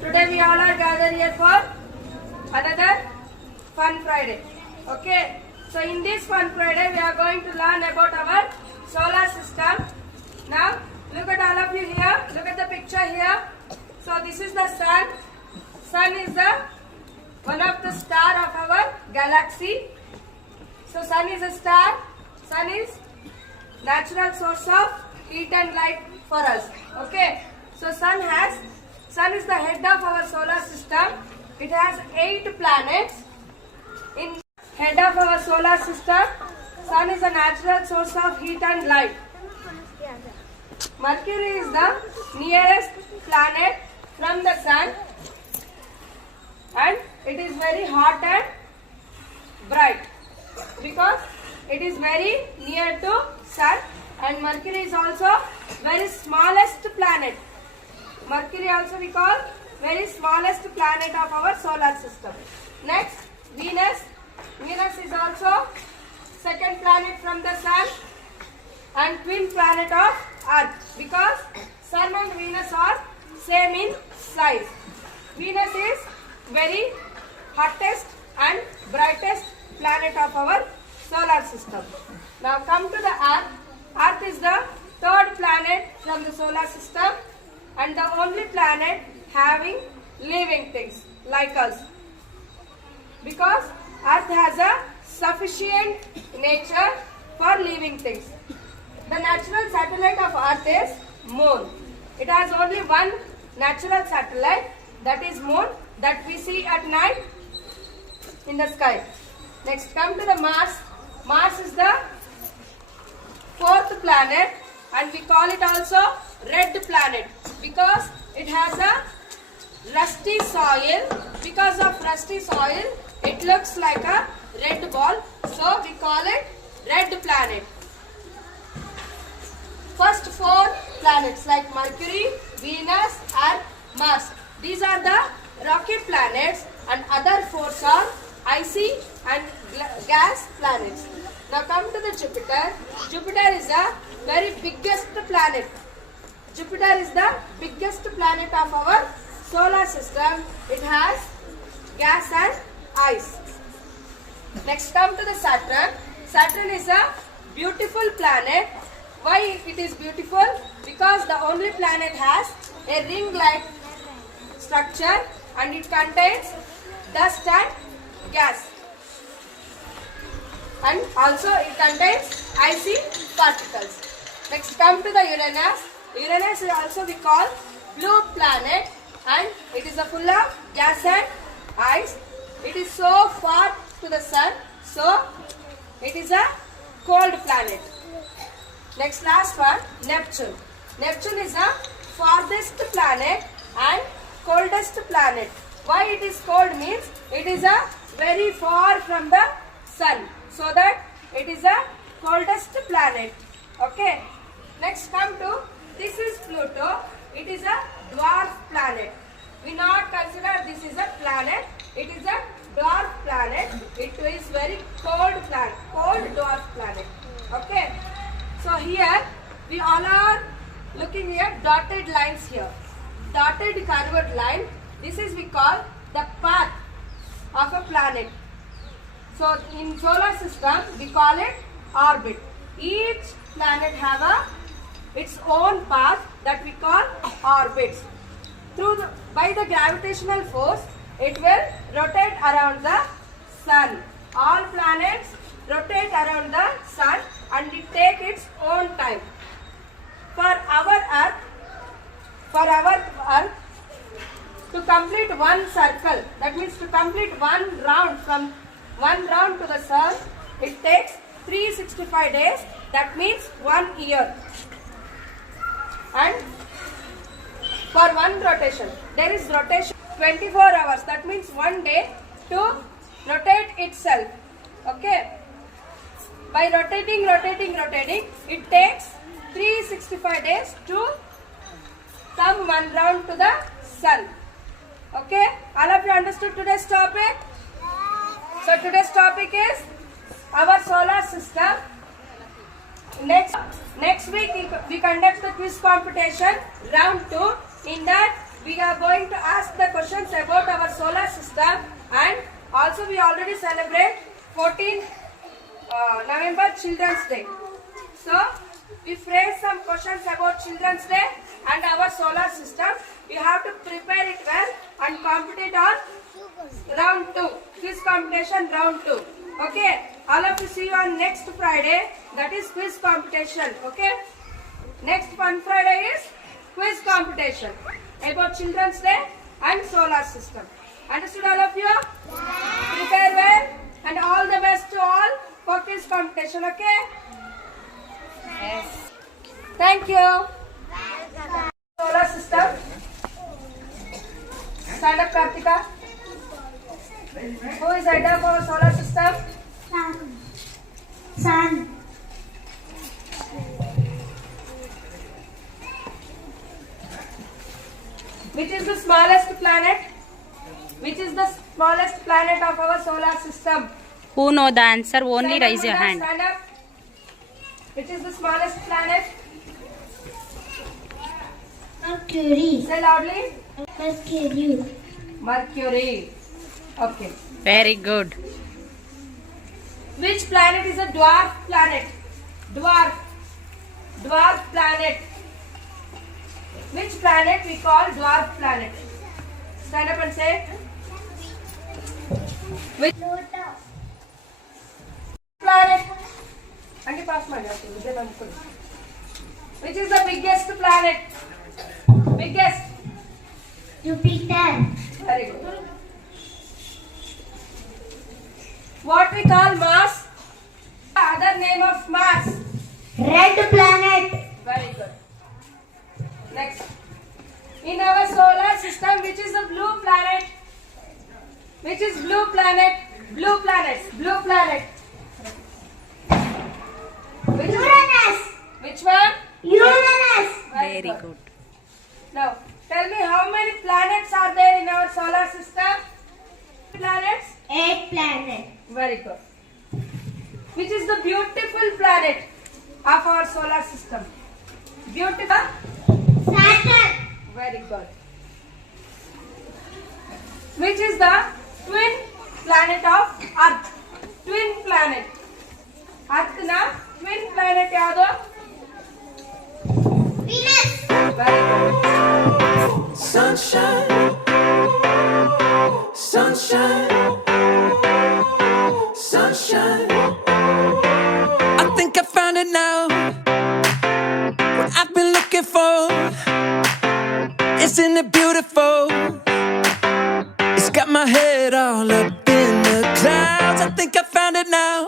Today we all are gathered here for another Fun Friday. Okay. So in this Fun Friday we are going to learn about our solar system. Now look at all of you here. Look at the picture here. So this is the sun. Sun is the one of the star of our galaxy. So sun is a star. Sun is natural source of heat and light for us. Okay. So sun is the head of our solar system. It has 8 planets. In head of our solar system, sun is a natural source of heat and light. Mercury is the nearest planet from the sun, and it is very hot and bright because it is very near to sun, and Mercury is also very smallest planet. Mercury also we call very smallest planet of our solar system. Next, Venus. Venus is also second planet from the sun and twin planet of Earth because sun and Venus are same in size. Venus is very hottest and brightest planet of our solar system. Now come to the Earth. Earth is the third planet from the solar system and the only planet having living things like us, because Earth has a sufficient nature for living things. The natural satellite of Earth is Moon. It has only one natural satellite, that is Moon, that we see at night in the sky. Next come to the Mars. Mars is the fourth planet and we call it also red planet because it has a rusty soil. Because of rusty soil, it looks like a red ball, so we call it red planet. First 4 planets like Mercury, Venus and Mars, these are the rocky planets, and other 4 are icy and gas planets. Now come to the Jupiter. Jupiter is the very biggest planet. Jupiter is the biggest planet of our solar system. It has gas and ice. Next come to the Saturn. Saturn is a beautiful planet. Why it is beautiful? Because the only planet has a ring-like structure and it contains dust and gas. And also it contains icy particles. Next come to the Uranus. Uranus is also we call blue planet and it is full of gas and ice. It is so far to the sun, so it is a cold planet. Next last one, Neptune. Neptune is the farthest planet and coldest planet. Why it is cold means it is a very far from the sun, so that it is a coldest planet. Okay. Next come to, this is Pluto. It is a dwarf planet. We not consider this is a planet. It is a dwarf planet. It is very cold planet, cold dwarf planet. Okay. So here we all are looking at dotted lines here. Dotted curved line. This is we call the path of a planet. So in solar system we call it orbit. Each planet have its own path that we call orbits. By the gravitational force, it will rotate around the sun. All planets rotate around the sun and it takes its own time. For our Earth to complete one circle, that means to complete one round from one round to the sun, it takes 365 days, that means 1 year. And for one rotation, there is rotation 24 hours, that means 1 day to rotate itself. Okay. By rotating, it takes 365 days to come one round to the sun. Okay. All of you understood today's topic? So today's topic is our solar system. Next week we conduct the quiz competition round 2. In that we are going to ask the questions about our solar system, and also we already celebrate 14 November Children's Day. So we phrase some questions about Children's Day and our solar system. You have to prepare it well and complete on round 2. Quiz competition round 2. Okay. All of you see you on next Friday. That is quiz competition. Okay. Next fun Friday is quiz competition about Children's Day and solar system. Understood all of you? Prepare well and all the best to all for quiz competition. Okay. Yes. Thank you. Solar system. Stand up, Kartika. Who is head of our solar system? Sun. Which is the smallest planet? Which is the smallest planet of our solar system? Who know the answer? Only Stand up, raise your Mona, hand. Stand up. Which is the smallest planet? Mercury. Say loudly. Mercury. Mercury. Okay. Very good. Which planet is a dwarf planet? Dwarf. Dwarf planet. Which planet we call dwarf planet? Stand up and say. Which planet? Which is the biggest planet? Biggest. Jupiter. Very good. What we call Mars? Other name of Mars. Red planet. Very good. Next. In our solar system, which is the blue planet? Which is blue planet? Blue planet. Blue planet. Which is, Uranus. which one? Uranus. Very good. Now, tell me how many planets are there in our solar system? Planets? 8 planet. Very good. Which is the beautiful planet of our solar system? Beautiful? Saturn. Very good. Which is the twin planet of Earth? Twin planet. Earth na twin planet yado? Venus. Very good. Sunshine, sunshine, sunshine. I think I found it now. What I've been looking for. Isn't it beautiful? It's got my head all up in the clouds. I think I found it now.